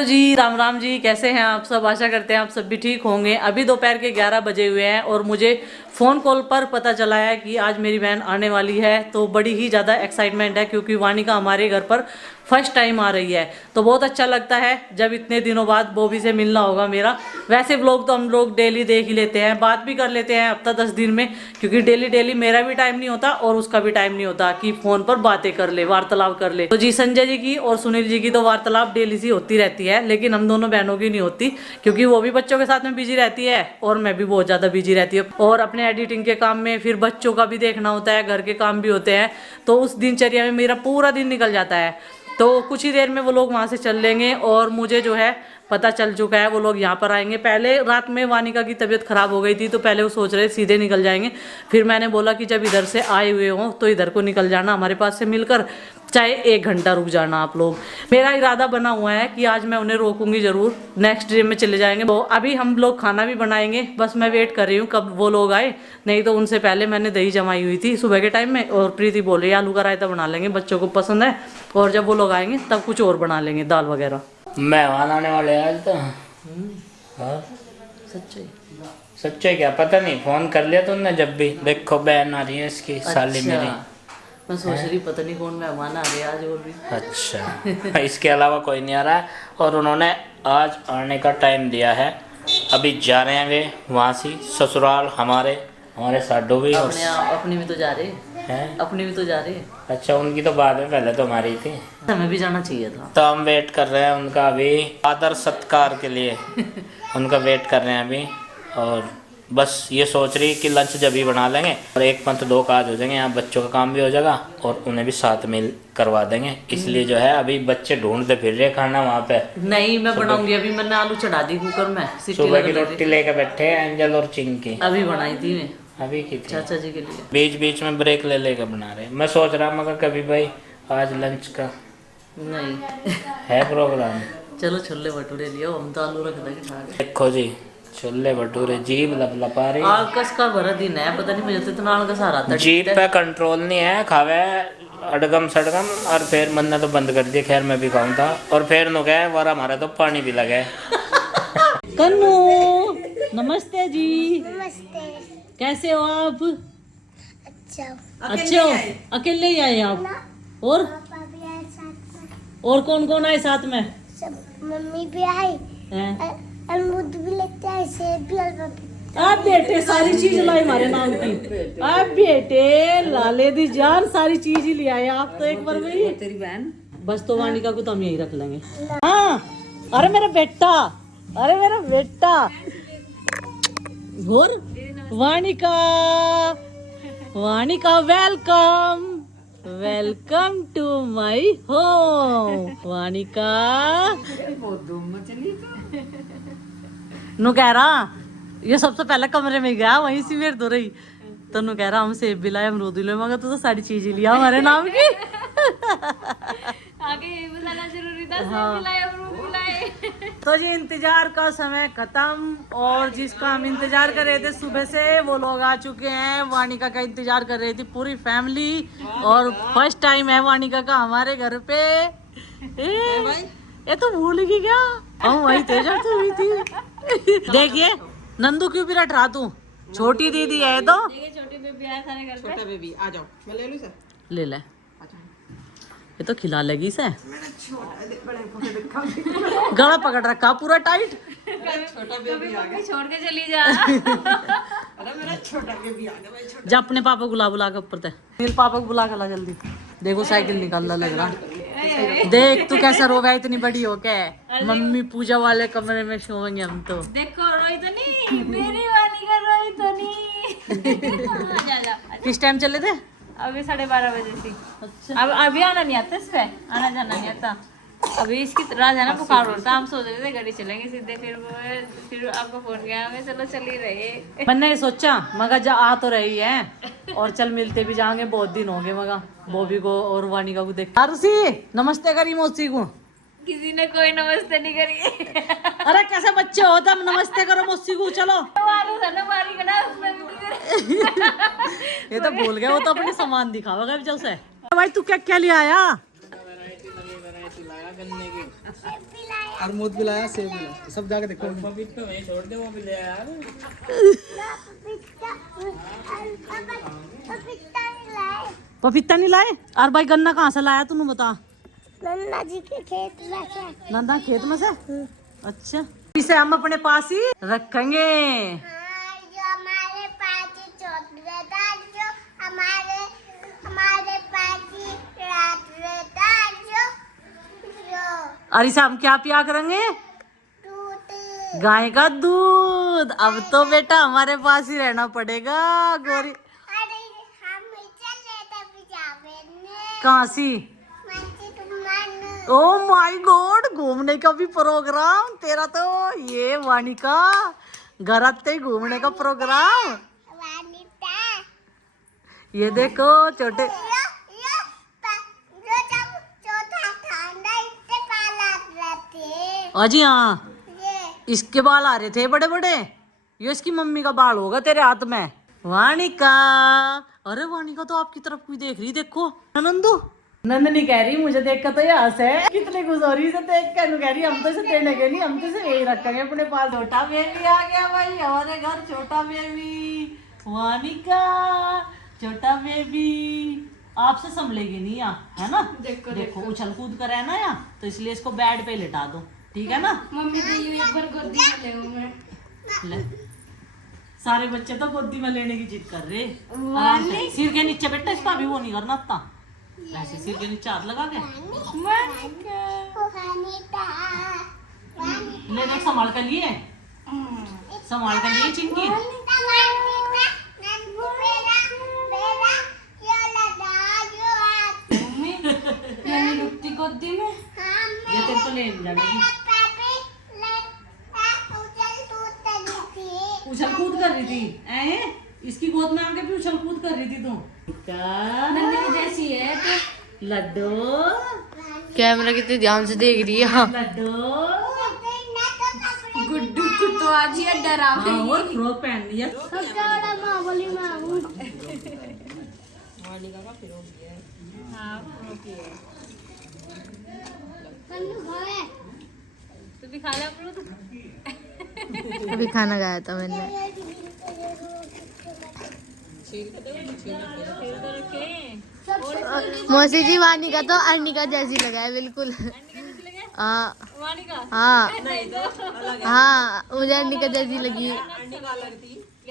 Hello जी, राम राम जी। कैसे हैं आप सब? आशा करते हैं आप सब भी ठीक होंगे। अभी दोपहर के 11 बजे हुए हैं और मुझे फ़ोन कॉल पर पता चला है कि आज मेरी बहन आने वाली है। तो बड़ी ही ज़्यादा एक्साइटमेंट है क्योंकि वानिका हमारे घर पर फर्स्ट टाइम आ रही है। तो बहुत अच्छा लगता है जब इतने दिनों बाद बॉबी से मिलना होगा मेरा। वैसे व्लॉग तो हम लोग डेली देख ही लेते हैं, बात भी कर लेते हैं हफ्ता 10 दिन में, क्योंकि डेली मेरा भी टाइम नहीं होता और उसका भी टाइम नहीं होता कि फ़ोन पर बातें कर ले, वार्तालाप कर ले। तो जी, संजय जी की और सुनील जी की तो वार्तालाप डेली सी होती रहती है, लेकिन हम दोनों बहनों की नहीं होती क्योंकि वो भी बच्चों के साथ में बिजी रहती है और मैं भी बहुत ज़्यादा बिजी रहती हूँ और अपने एडिटिंग के काम में, फिर बच्चों का भी देखना होता है, घर के काम भी होते हैं। तो उस दिनचर्या में मेरा पूरा दिन निकल जाता है। तो कुछ ही देर में वो लोग वहाँ से चल लेंगे और मुझे जो है पता चल चुका है वो लोग यहाँ पर आएंगे। पहले रात में वानिका की तबीयत खराब हो गई थी तो पहले वो सोच रहे सीधे निकल जाएंगे। फिर मैंने बोला कि जब इधर से आए हुए हों तो इधर को निकल जाना हमारे पास से मिलकर, चाहे 1 घंटा रुक जाना आप लोग। मेरा इरादा बना हुआ है कि आज मैं उन्हें रोकूंगी ज़रूर, नेक्स्ट डे में चले जाएंगे। तो अभी हम लोग खाना भी बनाएंगे, बस मैं वेट कर रही हूँ कब वो लोग आए। नहीं तो उनसे पहले मैंने दही जमाई हुई थी सुबह के टाइम में और प्रीति बोल रही है आलू का रायता बना लेंगे, बच्चों को पसंद है। और जब वो लोग आएंगे तब कुछ और बना लेंगे, दाल वगैरह। मेहमान आने वाले हैं आज तो। हाँ, सच्चे सच्चे क्या पता नहीं, फोन कर लिया तुमने जब भी देखो बहन आ रही है इसकी साली मेरी। मैं सोच रही पता नहीं कौन मेहमान आ रहे हैं आज और भी। अच्छा इसके अलावा कोई नहीं आ रहा है और उन्होंने आज आने का टाइम दिया है। अभी जा रहे हैं वे वहाँ से ससुराल, हमारे साडू भी और अपनी भी तो जा रहे हैं। अपनी भी तो जा रहे। अच्छा, उनकी तो बाद में, पहले तो हमारी थी। हमें भी जाना चाहिए था। तो हम वेट कर रहे हैं उनका अभी आदर सत्कार के लिए उनका वेट कर रहे हैं अभी। और बस ये सोच रही कि लंच जब ही बना लेंगे और 1 पंथ 2 काज हो जाएंगे, यहाँ बच्चों का काम भी हो जाएगा और उन्हें भी साथ में करवा देंगे। इसलिए जो है अभी बच्चे ढूंढते फिर रहे खाना वहाँ पे। नहीं, मैं बनाऊंगी अभी। मैंने आलू चढ़ा दी कुकर में, सुबह की रोटी लेकर बैठे हैं एंजल और चिंकी। अभी बनाई थी मैं, अभी की थी चाचा जी के लिए। बीच बीच में ब्रेक ले लेकर बना रहे। मैं सोच रहा मगर कभी भाई आज लंच का नहीं है प्रोग्राम। चलो छोले भटूरे लियो, हम तो आलू रख देंगे खा के। देखो जी, छोले भटूरे, जीभ लपलपा रही। आलकस का भरा दिन है, पता नहीं मुझे तो इतना आलकस आ रहा था। जीभ पे कंट्रोल नहीं है, खावे अड़गम सड़गम और फिर मन ने तो बंद कर दिया। खैर मैं भी खाऊं था और फिर नु गए वार हमारा तो पानी भी लगे। कन्नू नमस्ते जी। नमस्ते। कैसे हो आप? अच्छा हो? अकेले ही आए आप? और पापा भी आए साथ में, और कौन कौन आए साथ में? सब मम्मी भी आई, हैं? अमरूद भी लेते आए, सेब भी और पपीता। आप बेटे सारी चीज लाई हमारे नाम की। आप बेटे लाले दी जान सारी चीज ही ले आए आप तो एक बार में ही। तेरी बहन बस तो वानिका को तो हम यही रख लेंगे। हाँ, अरे मेरा बेटा, अरे मेरा बेटा। और Vanika, Vanika welcome, welcome to my home. Vanika नु कह रहा ये सबसे पहले कमरे में गया, वहीं से मेरे दो रही तो नु कह रहा हम सेब भी लाए, अमरूद भी लाए। मगर तू तो सारी चीज ही लिया हमारे नाम की। आगे ये बताना जरूरी था। हाँ। सेब भी लाए, अमरूद भी लाए। तो जी इंतजार का समय खत्म और जिसका हम इंतजार कर रहे थे सुबह से वो लोग आ चुके हैं। वानिका का इंतजार कर रही थी पूरी फैमिली और फर्स्ट टाइम है वानिका का हमारे घर पे। ये तो भूल गई क्या? हम वही थे जब तू हुई थी। देखिए नंदू क्यों भी रट रहा तू? छोटी दीदी है तो छोटी बेबी आया सारे घर पे। छोटा बेबी आ जाओ, मैं ले लूं सर। ले ले, ये तो खिला लेगी से। गला पकड़ रखा पूरा टाइट। छोटा बेबी आ गया। छोड़ के चली जा। अरे मेरा छोटा बेबी आ गया, भाई छोटा। जा अपने पापा को बुला के ऊपर थे। नील पापा को बुला के ला जल्दी। देखो साइकिल निकालना लग रहा। देख तू कैसा रोगा इतनी बड़ी हो के। मम्मी पूजा वाले कमरे में सोएंगे हम तो। देखो रोई तो नहीं, मेरी वाली का रोई तो नहीं। जा जा। किस टाइम चले थे? अभी 12:30 बजे थी। अच्छा, अब अभी आना नहीं आता इस पे, आना जाना नहीं आता। अभी इसकी रात है ना, बुखार होता। हम सोच रहे थे गाड़ी चलेंगे सीधे, फिर आपको फोन किया हमें, चलो चल ही रहे। मैंने सोचा मगर जा आ तो रही है और चल मिलते भी जाएंगे, बहुत दिन हो गए मगर बॉबी को और वानिका को देख। आरुषि नमस्ते करी मौसी को। किसी ने कोई नमस्ते नहीं करी। अरे कैसे बच्चे हो तुम, नमस्ते करो मौसी को। चलो मारू था ना, मारी का ना उसमें भी नहीं करी। ये तो भूल गए, वो तो अपने सामान दिखावेगा भी चल से। भाई तू क्या क्या ले आया? गन्ने की। अमरूद भी लाया, सेब भी लाया, सब जाके देखो। पपीता वहीं छोड़ दे, वो भी ले यार। पपीता नहीं लाए? और भाई गन्ना कहाँ से लाया तूने बता? नन्ना जी के खेत में से। नंदा खेत में से? अच्छा, इसे हम अपने पास ही रखेंगे। हाँ, जो हमारे पास ही चौथ रहता, जो हमारे हमारे पास ही रात रहता, जो और इसे हम क्या पिया करेंगे? दूध। गाय का दूध। अब तो बेटा हमारे पास ही रहना पड़ेगा गोरी। अरे हम चले थे पिजावे ने। कहाँ सी? ओ माय गॉड, घूमने का भी प्रोग्राम तेरा तो। ये वानिका घर आते ही घूमने का प्रोग्राम। वानिता। ये देखो छोटे। जो जब चौथा ठंडा इतने पाला रहते। अजी हाँ, ये इसके बाल आ रहे थे बड़े बड़े। ये इसकी मम्मी का बाल होगा तेरे हाथ में। वानिका, अरे वानिका तो आपकी तरफ कोई देख रही, देखो। नंदू, नंदनी कह रही मुझे देख कर तो यहाँ से कितने खुश हो रही से देख कर। कह रही हम तो इसे देने के नहीं, हम तो इसे यही रखेंगे अपने पास। छोटा बेबी आ गया भाई हमारे घर, छोटा बेबी। वानिका, छोटा बेबी आपसे संभलेगी नहीं यहाँ, है ना? देखो उछल कूद कर है ना यहाँ, तो इसलिए इसको बेड पे लेटा दो, ठीक है ना? मम्मी तो ये एक बार गोदी में ले मैं। ले। सारे बच्चे तो गोदी में लेने की जिद कर रहे। आराम से। सिर के नीचे बेटा, इसका भी वो नहीं करना था। ऐसे सिर के नीचे हाथ लगा के वानिता। ले देख, संभाल कर लिए, संभाल कर लिए चिंकी। गोदी में ये तेरे को ले जाएगी। उछल कूद कर रही थी इसकी गोद में आके भी उछल कूद कर रही थी तू। नन्ही जैसी है तो। लड्डू, कैमरा कितने ध्यान से देख रही है। हाँ। लड्डू। गुड्डू को तो आज ये डरा हाँ, और फ्रॉक पहन लिया। तू भी खा ले अमरूद। अभी खाना खाया था मैंने। मौसी जी, वानिका तो अर्निका जैसी लगा है बिल्कुल। हाँ हाँ हाँ, मुझे अर्निका जैसी लगी। ये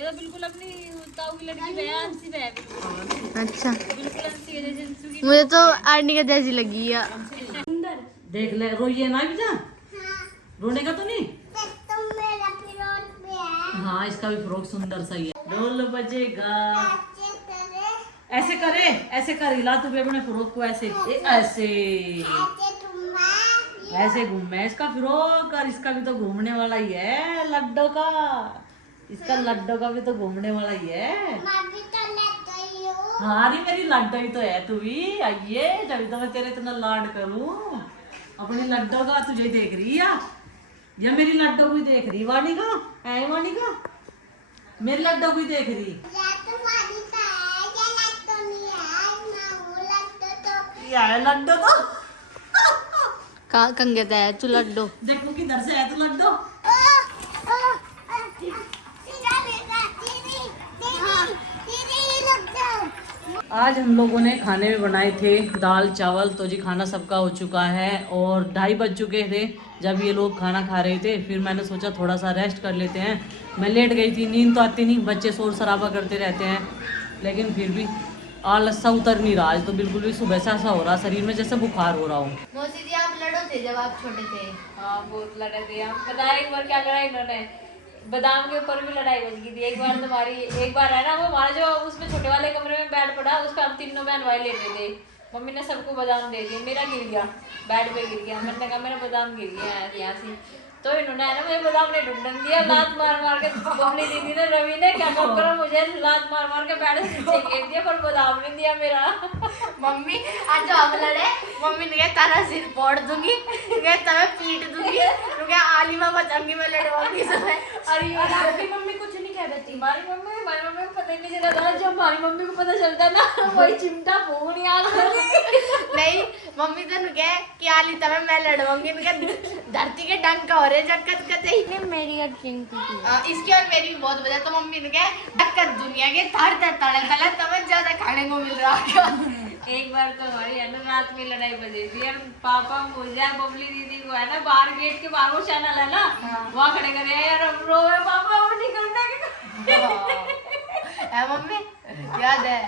तो बिल्कुल अपनी ताऊ की लड़की बयान सी है बिल्कुल। अच्छा, बिल्कुल ऐसी है जैसे सुगी। मुझे तो अर्निका जैसी लगी है। देख ले, रोइए ना बेटा, रोने का तो नहीं। हाँ, इसका भी फ्रॉक सुंदर सा ही है। ढोल बजेगा, ऐसे करे, ऐसे कर, हिला तू भी अपने फ्रॉक को ऐसे ऐसे ऐसे घूमे इसका फ्रॉक। और इसका भी तो घूमने वाला ही है लड्डू का, इसका लड्डू का भी तो घूमने वाला ही है। हाँ री मेरी लड्डू ही तो है तू भी। आइए, जब तो मैं तेरे इतना लाड करूं। अपने लड्डू का तुझे देख रही है या मेरी लड्डू को ही देख रही? वानिका, ऐ वानिका, मेरी लड्डू को ही देख रही। या है लड्डू तो। कंगे है तू लड्डू। देखो किधर से है तू लड्डू। आज हम लोगों ने खाने में बनाए थे दाल चावल। तो जी खाना सबका हो चुका है और 2:30 बज चुके थे जब ये लोग खाना खा रहे थे। फिर मैंने सोचा थोड़ा सा रेस्ट कर लेते हैं। मैं लेट गई थी, नींद तो आती नहीं, बच्चे शोर शराबा करते रहते हैं, लेकिन फिर भी आलस सा उतर नहीं रहा। आज तो बिल्कुल भी सुबह से ऐसा हो रहा शरीर में जैसे बुखार हो रहा हूँ। मौसी जी, आप लड़ो थे जब आप छोटे थे। हाँ बहुत लड़े थे हम। पता है एक बार क्या करा इन्होंने, बादाम के ऊपर भी लड़ाई बच गई थी। एक बार तुम्हारी, एक बार है ना वो हमारा जो उसमें छोटे वाले कमरे में बेड पड़ा, उस पर हम तीनों बहन भाई लेटे थे। मम्मी ने सबको बादाम दे दिए, मेरा गिर गया, बेड पे गिर गया। मैंने कहा मेरा बादाम गिर गया है यहाँ से। तो इन्होंने है ना मुझे बादाम ने ढूंढन दिया, लात मार मार के। अपनी दीदी ने, रवि ने क्या काम करा, मुझे लात मार मार के बेड से नीचे गिर दिया, पर बादाम नहीं दिया मेरा। मम्मी आज जो हम लड़े, मम्मी ने कहा तारा सिर फोड़ दूंगी, कहा तुम्हें पीट दूंगी, तो क्या आलिमा बचाऊंगी मैं लड़वाऊंगी तुम्हें। और आपकी मम्मी कुछ नहीं कहती। हमारी मम्मी को पता ही नहीं चला था। जब हमारी मम्मी को पता चलता ना वही चिमटा फूक नहीं आता। नहीं मम्मी तो नु कहे कि आली तब मैं लड़वाऊंगी, इनका धरती के डंक हो रहे जक्कत कते ही मेरी चिंग थी इसकी और मेरी भी बहुत वजह। तो मम्मी ने कहे डक्कत दुनिया के थर तड़े तले तब ज्यादा खाने को मिल रहा है। एक बार तो हमारी है ना रात में लड़ाई बजी थी और पापा मुझे बबली दीदी को है ना बाहर गेट के बाहर वो चैनल है ना वहाँ खड़े करे यार रोए पापा वो नहीं करना मम्मी याद है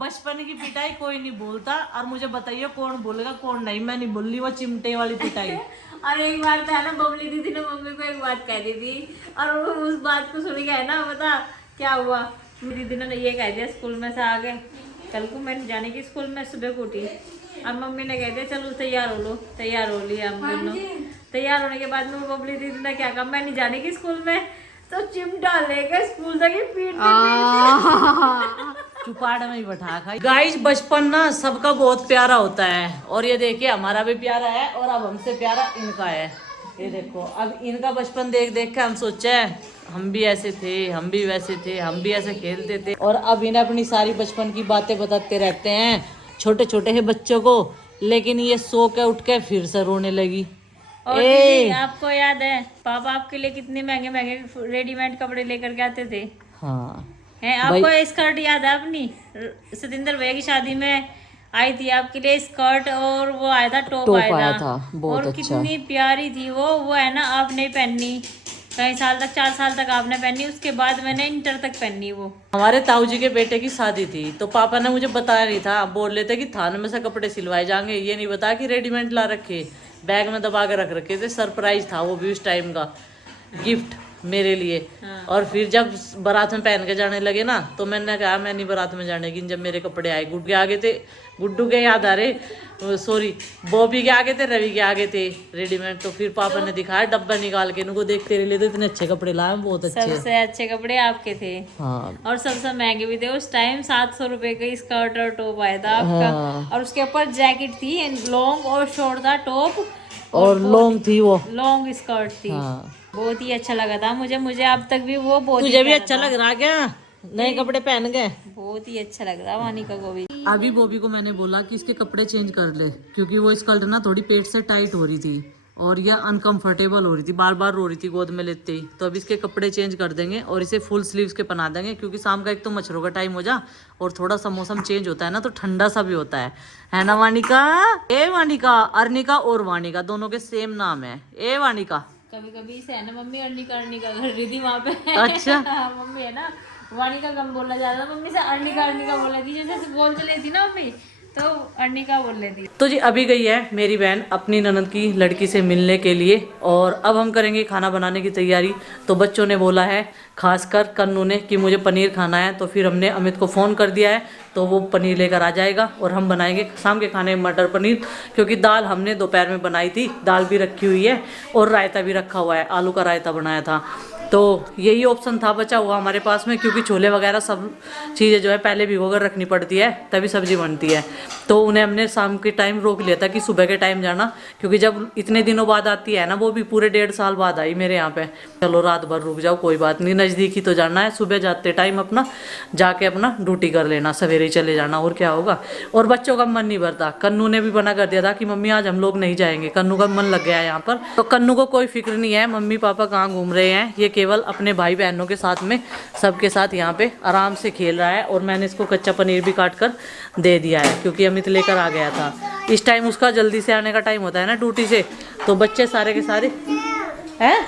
बचपन की पिटाई कोई नहीं बोलता, और मुझे बताइए कौन बोलेगा कौन नहीं। मैं नहीं बोल रही वो चिमटे वाली पिटाई। और एक बार तो है ना बबली दीदी ने मम्मी को एक बात कह दी थी और वो उस बात को सुन के है ना बता क्या हुआ। मेरी दीदी ने ये कह दिया स्कूल में से आ गए कल को मैंने जाने की स्कूल में सुबह को उठी और मम्मी ने कह दिया चलो तैयार हो लो। तैयार हो लिया हम दोनों। तैयार होने के बाद में बबली दीदी ने क्या कहा मैं नहीं जाने की स्कूल में, तो चिमटा लेकर स्कूल तक ही पीटती चुपाड़ में ही बैठा खा। गाइस बचपन ना सबका बहुत प्यारा होता है, और ये देखिए हमारा भी प्यारा है और अब हमसे प्यारा इनका है। ये देखो अब इनका बचपन देख देख के हम सोचे हम भी ऐसे थे, हम भी वैसे थे, हम भी ऐसे खेलते थे, और अब इन्हें अपनी सारी बचपन की बातें बताते रहते हैं छोटे छोटे है बच्चों को। लेकिन ये सो के उठ के फिर से रोने लगी। और दीदी, आपको याद है पापा आपके लिए कितने महंगे महंगे रेडीमेड कपड़े लेकर के आते थे? हाँ है आपको स्कर्ट याद है अपनी सतिंदर भैया की शादी में आई थी आपके लिए स्कर्ट और वो आया था टॉप आया था बहुत और अच्छा। कितनी प्यारी थी वो है ना आपने पहनी कई साल तक 4 साल तक आपने पहनी, उसके बाद मैंने इंटर तक पहनी वो। हमारे ताऊ जी के बेटे की शादी थी तो पापा ने मुझे बताया नहीं था, बोल लेते कि थान में से कपड़े सिलवाए जाएंगे, ये नहीं बताया कि रेडीमेड ला रखे बैग में दबा के रख रखे थे। सरप्राइज था वो भी उस टाइम का गिफ्ट मेरे लिए। और फिर जब बारात में पहन के जाने लगे ना तो मैंने कहा मैं नहीं बारात में जाने की। जब मेरे कपड़े आए गुड्डू के आगे थे, गुड्डू के याद आ रहे सॉरी बॉबी के आगे थे, रवि के आगे थे रेडीमेड। तो फिर पापा ने दिखाया डब्बा निकाल के, इनको देख तेरे लिए तो इतने अच्छे कपड़े लाए, बहुत अच्छे। सबसे अच्छे कपड़े आपके थे। हाँ और सबसे महंगे भी थे उस टाइम। 700 रुपए का स्कर्ट और टॉप आया था आपका। और उसके ऊपर जैकेट थी लॉन्ग और शॉर्ट था टॉप और लॉन्ग थी वो, लॉन्ग स्कर्ट थी। बहुत ही अच्छा लगा था मुझे अब तक भी वो बहुत तुझे भी अच्छा लग रहा क्या नए कपड़े पहन गए? बहुत ही अच्छा लग रहा वानिका को भी। अभी बॉबी को मैंने बोला कि इसके कपड़े चेंज कर ले, क्योंकि वो स्कर्ट ना थोड़ी पेट से टाइट हो रही थी और ये अनकंफर्टेबल हो रही थी, बार बार रो रही थी गोद में लेते ही। तो अब इसके कपड़े चेंज कर देंगे और इसे फुल स्लीव्स के पहना देंगे, क्योंकि शाम का एक तो मच्छरों का टाइम हो जा और थोड़ा सा मौसम चेंज होता है ना तो ठंडा सा भी होता है ना वानिका? ए वानिका, अर्निका और वानिका दोनों के सेम नाम है। ए वानिका कभी कभी से है ना मम्मी अर्निका कर रही थी वहाँ पे। अच्छा मम्मी है ना वानिका कम बोला जाता था, मम्मी से अर्निका बोला थी। जैसे बोल तो लेती ना मम्मी तो अर्निका बोल लेती। तो जी अभी गई है मेरी बहन अपनी ननद की लड़की से मिलने के लिए, और अब हम करेंगे खाना बनाने की तैयारी। तो बच्चों ने बोला है, खासकर कन्नू ने, कि मुझे पनीर खाना है। तो फिर हमने अमित को फ़ोन कर दिया है तो वो पनीर लेकर आ जाएगा और हम बनाएंगे शाम के खाने में मटर पनीर, क्योंकि दाल हमने दोपहर में बनाई थी, दाल भी रखी हुई है और रायता भी रखा हुआ है, आलू का रायता बनाया था। तो यही ऑप्शन था बचा हुआ हमारे पास में, क्योंकि छोले वगैरह सब चीज़ें जो है पहले भिगो कर रखनी पड़ती है तभी सब्जी बनती है। तो उन्हें हमने शाम के टाइम रोक लिया था कि सुबह के टाइम जाना, क्योंकि जब इतने दिनों बाद आती है ना, वो भी पूरे 1.5 साल बाद आई मेरे यहाँ पे। चलो रात भर रुक जाओ कोई बात नहीं, नज़दीक ही तो जाना है, सुबह जाते टाइम अपना जाके अपना ड्यूटी कर लेना, सवेरे ही चले जाना और क्या होगा। और बच्चों का मन नहीं भरता, कन्नू ने भी मना कर दिया था कि मम्मी आज हम लोग नहीं जाएंगे, कन्नू का मन लग गया है यहाँ पर। तो कन्नू को कोई फिक्र नहीं है मम्मी पापा कहाँ घूम रहे हैं, ये केवल अपने भाई बहनों के साथ में सबके साथ यहाँ पे आराम से खेल रहा है। और मैंने इसको कच्चा पनीर भी काट कर दे दिया है, क्योंकि अमित लेकर आ गया था। इस टाइम उसका जल्दी से आने का टाइम होता है ना ड्यूटी से, तो बच्चे सारे के सारे हैं।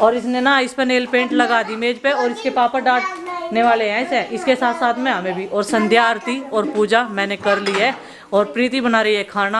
और इसने ना इस पर नेल पेंट लगा दी मेज पे, और इसके पापा डांटने वाले हैं इसे, इसके साथ साथ में हमें भी। और संध्या आरती और पूजा मैंने कर ली है, और प्रीति बना रही है खाना।